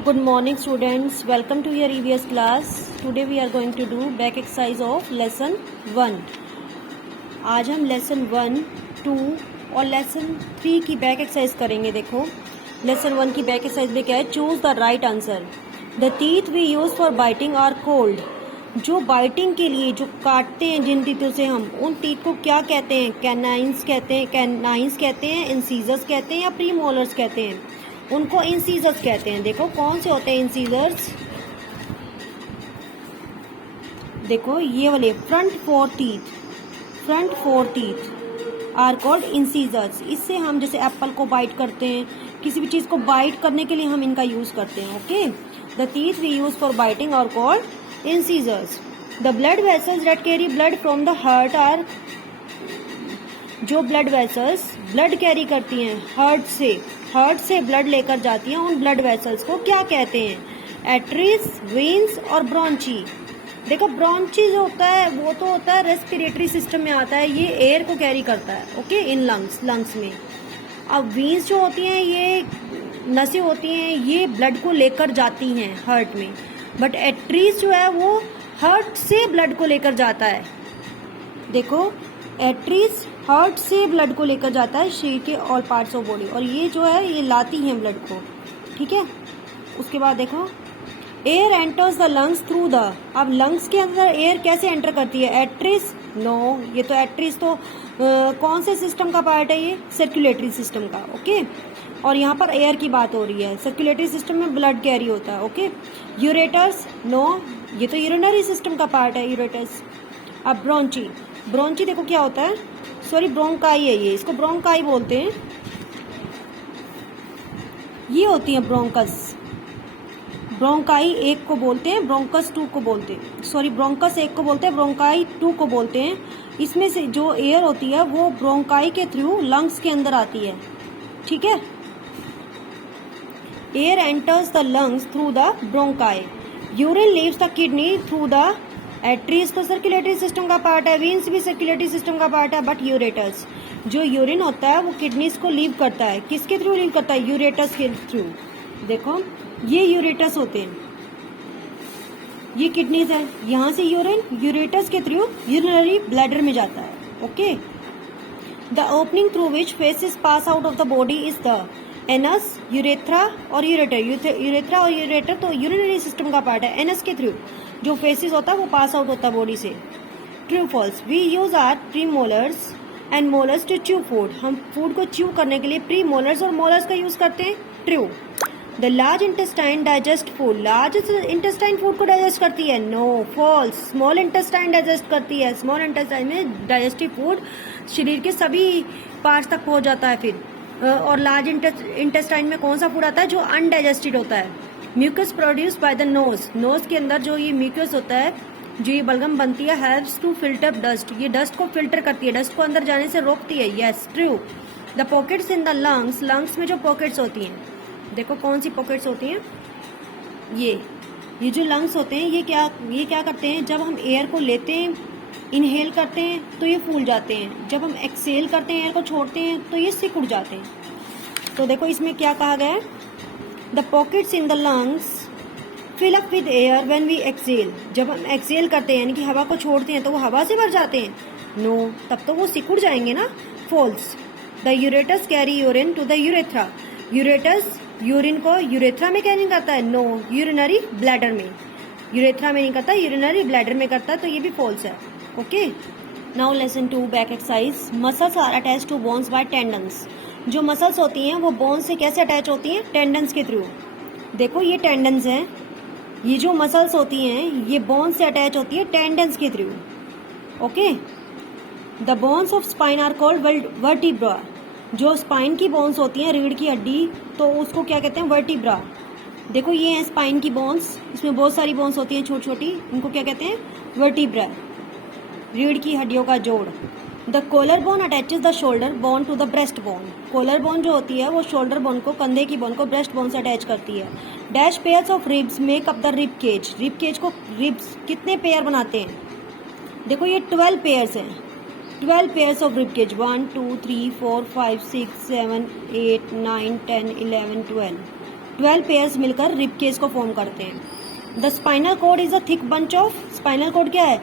Good morning students, welcome to your EVS class. Today we are going to do back exercise of lesson 1. आज हम lesson 1, 2 और lesson 3 की back exercise करेंगे। देखो lesson 1 की back exercise में क्या है, choose the right answer. The teeth we use for biting are called. जो बाइटिंग के लिए जो काटते हैं जिन टीथों से हम, उन टीथ को क्या कहते हैं? कैनाइंस कहते हैं, इंसीजर्स कहते हैं या प्रीमोलर्स कहते हैं? उनको इंसीजर्स कहते हैं। देखो कौन से होते हैं इंसीजर्स, देखो ये वाले front four teeth are called incisors. इससे हम जैसे एप्पल को बाइट करते हैं, किसी भी चीज को बाइट करने के लिए हम इनका यूज करते हैं। Okay, the teeth we use for biting are called incisors. The blood vessels that carry blood from the heart are, जो ब्लड वेसल्स ब्लड कैरी करती हैं हार्ट से ब्लड लेकर जाती हैं, उन ब्लड वेसल्स को क्या कहते हैं? एट्रीज, वेन्स और ब्रॉन्ची। देखो ब्रॉन्ची जो होता है वो तो होता है रेस्पिरेटरी सिस्टम में आता है, ये एयर को कैरी करता है। ओके, इन लंग्स में। अब वेन्स जो होती हैं, ये नसें होती हैं, ये ब्लड को लेकर जाती हैं हार्ट में। बट एट्रीज जो है वो हार्ट से ब्लड को लेकर जाता है। देखो एट्रीज हार्ट से ब्लड को लेकर जाता है शरीर के ऑल पार्ट्स ऑफ बॉडी, और ये जो है ये लाती हैं ब्लड को। ठीक है, उसके बाद देखो air enters the lungs through the, अब लंग्स के अंदर एयर कैसे एंटर करती है? एट्रीज? नो, ये तो एट्रीज तो कौन से सिस्टम का पार्ट है? ये सर्कुलेटरी सिस्टम का। ओके, और यहाँ पर एयर की बात हो रही है, सर्कुलेटरी सिस्टम में ब्लड कैरी होता है। Okay, ureters? नो, ये तो यूरिनरी सिस्टम का पार्ट है यूरेटर्स। अब ब्रोंची देखो क्या होता है, सॉरी ब्रोंकाई है ये, इसको ब्रोंकाई बोलते हैं। ये होती है ब्रोंकाई एक को बोलते हैं, ब्रोंकस 2 को बोलते हैं, सॉरी ब्रोंकस 1 को बोलते हैं, ब्रोंकाई 2 को बोलते हैं। इसमें से जो एयर होती है वो ब्रोंकाई के थ्रू लंग्स के अंदर आती है। ठीक है, air enters the lungs through the bronchi. Urine leaves the kidney through the arteries, तो सर्कुलेटरी सिस्टम का पार्ट है, वीन्स भी सर्कुलेटरी सिस्टम का पार्ट है। बट यूरेटर्स, जो यूरिन होता है वो किडनीज को लीव करता है, किसके थ्रू लीव करता है? यूरेटस के थ्रू। देखो ये यूरेटस होते हैं, ये किडनीज है, यहाँ से यूरिन यूरेटस के थ्रू यूरिनरी ब्लैडर में जाता है। Okay, the opening through which faeces pass out of the body is the anus, urethra और यूरेटर। यूरेथ्रा और यूरेटर तो यूरिनरी सिस्टम का पार्ट है। एनस के थ्रू जो फेसिस होता है वो पास आउट होता है बॉडी से। True false, we use are premolars and molars to chew food, हम फूड को च्यू करने के लिए प्री मोलर्स और मोलर्स का यूज करते हैं। True. The large intestine digest food, large intestine food को डाइजेस्ट करती है। No, false, small intestine digest करती है। स्मॉल इंटेस्टाइन में डाइजेस्टिव फूड शरीर के सभी पार्ट्स तक पहुंच जाता है फिर। और लार्ज इंटेस्टाइन में कौन सा फूड आता है? जो अनडाइजेस्टेड होता है। Mucus produce by the nose के अंदर जो ये म्यूकस होता है, जो ये बलगम बनती है, हेल्प्स टू फिल्टर डस्ट, ये डस्ट को फिल्टर करती है, डस्ट को अंदर जाने से रोकती है। Yes, true. The pockets in the lungs में जो पॉकेट्स होती हैं, देखो कौन सी पॉकेट्स होती हैं? ये जो लंग्स होते हैं ये क्या करते हैं? जब हम एयर को लेते हैं, इनहेल करते हैं तो ये फूल जाते हैं, जब हम एक्सेल करते हैं एयर को छोड़ते हैं तो ये सिकुड़ जाते हैं। तो देखो इसमें क्या कहा गया है? The pockets in the lungs fill up with air when we exhale, जब हम एक्सेल करते हैं यानी कि हवा को छोड़ते हैं तो वो हवा से भर जाते हैं। नो, तब तो वो सिकुड़ जाएंगे ना। False. The ureters carry urine to the urethra, ureters urine को यूरेथ्रा में कैरी करता है। नो, यूरिनरी ब्लैडर में, यूरेथ्रा में नहीं करता, यूरिनरी ब्लैडर में करता है, तो ये भी फॉल्स है। Okay, now lesson 2 back exercise. Muscles are attach to bones by tendons, जो मसल्स होती हैं वो बोन से कैसे अटैच होती हैं? टेंडन्स के थ्रू। देखो ये टेंडन्स हैं, ये जो मसल्स होती हैं ये बोन से अटैच होती है टेंडन्स के through. Okay, the bones of spine are called vertebra, जो स्पाइन की बोन्स होती हैं, रीढ़ की हड्डी, तो उसको क्या कहते हैं? वर्टिब्रा। देखो ये है स्पाइन की बोन्स, इसमें बहुत सारी बोन्स होती हैं छोटी छोटी, इनको क्या कहते हैं? वर्टिब्रा, रीढ़ की हड्डियों का जोड़। The collar bone attaches the shoulder bone to the breast bone, collar bone जो होती है वो शोल्डर बोन को, कंधे की बोन को ब्रेस्ट बोन से अटैच करती है। Dash pairs of ribs make up the rib cage को रिब्स कितने पेयर बनाते हैं? देखो ये 12 पेयर्स हैं, 12 pairs of rib cage, 1 2 3 4 5 6 7 8 9 10 11 12 12 pairs मिलकर रिब केज को फॉर्म करते हैं। The spinal cord is a thick bunch of, spinal cord क्या है,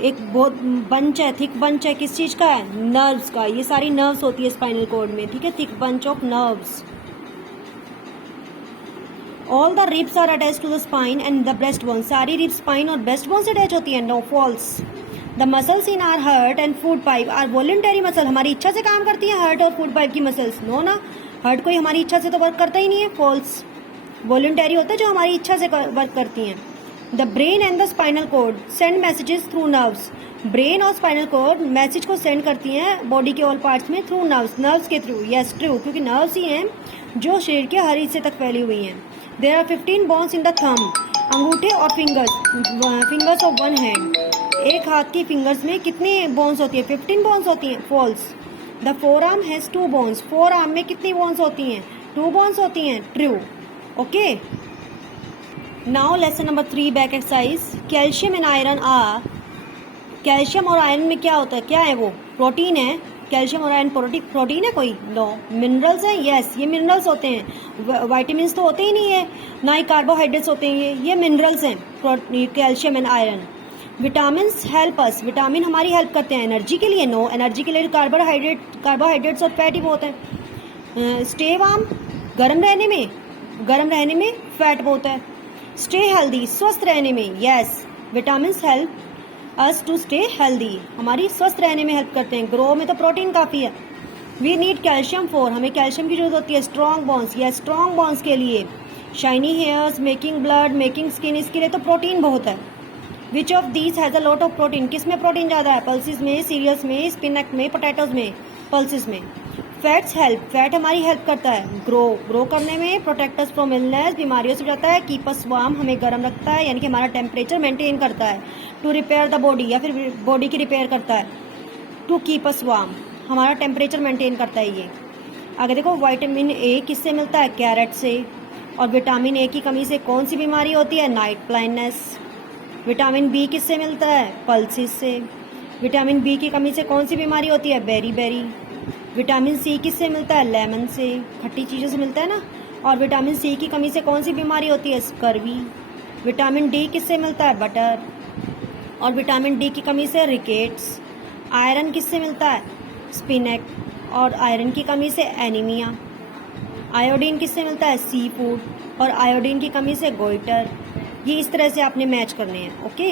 एक बहुत बंच है, थिक बंच है, किस चीज का है, नर्व्स का। ये सारी नर्व्स होती है स्पाइनल कॉर्ड में, ठीक है, thick bunch of nerves. All the ribs are attach to the spine and the breast bone, सारी रिब्स स्पाइन और ब्रेस्ट बोन से अटैच होती है, no, false. The muscles in our heart and food pipe are voluntary muscle, हमारी इच्छा से काम करती है हार्ट और फूड पाइप की मसल्स, नो ना, हार्ट कोई हमारी इच्छा से तो वर्क करता ही नहीं है, फॉल्स। वॉलंटरी होता है जो हमारी इच्छा से वर्क करती हैं। The brain and the spinal cord send messages through nerves, brain और स्पाइनल कॉर्ड मैसेज को सेंड करती हैं बॉडी के ऑल पार्ट्स में थ्रू नर्व्स, नर्व्स के थ्रू, यस ट्रू, क्योंकि नर्व्स ही हैं जो शरीर के हर हिस्से तक फैली हुई हैं। There are 15 bones in the thumb, अंगूठे और फिंगर्स ऑफ वन हैंड, एक हाथ की फिंगर्स में कितनी बोन्स होती है, 15 बोन्स होती हैं, false. The forearm has 2 bones, forearm में कितनी बोन्स होती हैं, 2 बोन्स होती हैं, true, okay. Now lesson number 3 back exercise. Calcium and iron are, calcium और आयरन में क्या होता है, क्या है वो, प्रोटीन है। कैल्शियम और आयरन प्रोटीन है कोई, नो। मिनरल्स हैं, यस, ये मिनरल्स होते हैं, वाइटामिन तो होते ही नहीं है, ना ही कार्बोहाइड्रेट्स होते हैं, ये मिनरल्स हैं, calcium and iron. Vitamin help us, vitamin हमारी हेल्प करते हैं एनर्जी के लिए, नो, एनर्जी के लिए कार्बोहाइड्रेट्स और फैट ही बहुत है। स्टे वार्म, गर्म रहने में फैट बहुत है। स्टे हेल्दी, स्वस्थ रहने में, yes, vitamin help us to stay healthy, हमारी स्वस्थ रहने में हेल्प करते हैं। ग्रो में तो प्रोटीन काफ़ी है। वी नीड कैल्शियम फॉर, हमें कैल्शियम की जरूरत होती है स्ट्रॉन्ग बोन्स, या स्ट्रॉन्ग बोन्स के लिए। Shiny hairs, making blood, making skin, इसके लिए तो प्रोटीन बहुत है। Which of these has a lot of protein, किस में प्रोटीन ज़्यादा है, पल्सिस में, सीरियल्स में, स्पिनक में, पोटैटोज में, पल्सिस में। फैट्स हेल्प, फैट हमारी हेल्प करता है ग्रो करने में, प्रोटेक्ट अस फ्रॉम इलनेस, बीमारियों से बचाता है, कीप अस वार्म, हमें गर्म रखता है, यानी कि हमारा टेम्परेचर मेंटेन करता है। टू रिपेयर द बॉडी, या फिर बॉडी की रिपेयर करता है, टू कीप अस वार्म, हमारा टेम्परेचर मेंटेन करता है ये। आगे देखो, विटामिन ए किससे मिलता है, कैरेट से। और विटामिन ए की कमी से कौन सी बीमारी होती है, नाइट ब्लाइंडनेस। विटामिन बी किससे मिलता है, पल्सिस से। विटामिन बी की कमी से कौन सी बीमारी होती है, बेरी। विटामिन सी किससे मिलता है, लेमन से, खट्टी चीज़ों से मिलता है ना। और विटामिन सी की कमी से कौन सी बीमारी होती है, स्कर्वी। विटामिन डी किससे मिलता है, बटर। और विटामिन डी की कमी से रिकेट्स। आयरन किससे मिलता है, स्पिनेक। और आयरन की कमी से एनीमिया। आयोडीन किससे मिलता है, सी फूड। और आयोडीन की कमी से गोइटर। ये इस तरह से आपने मैच करने हैं, ओके।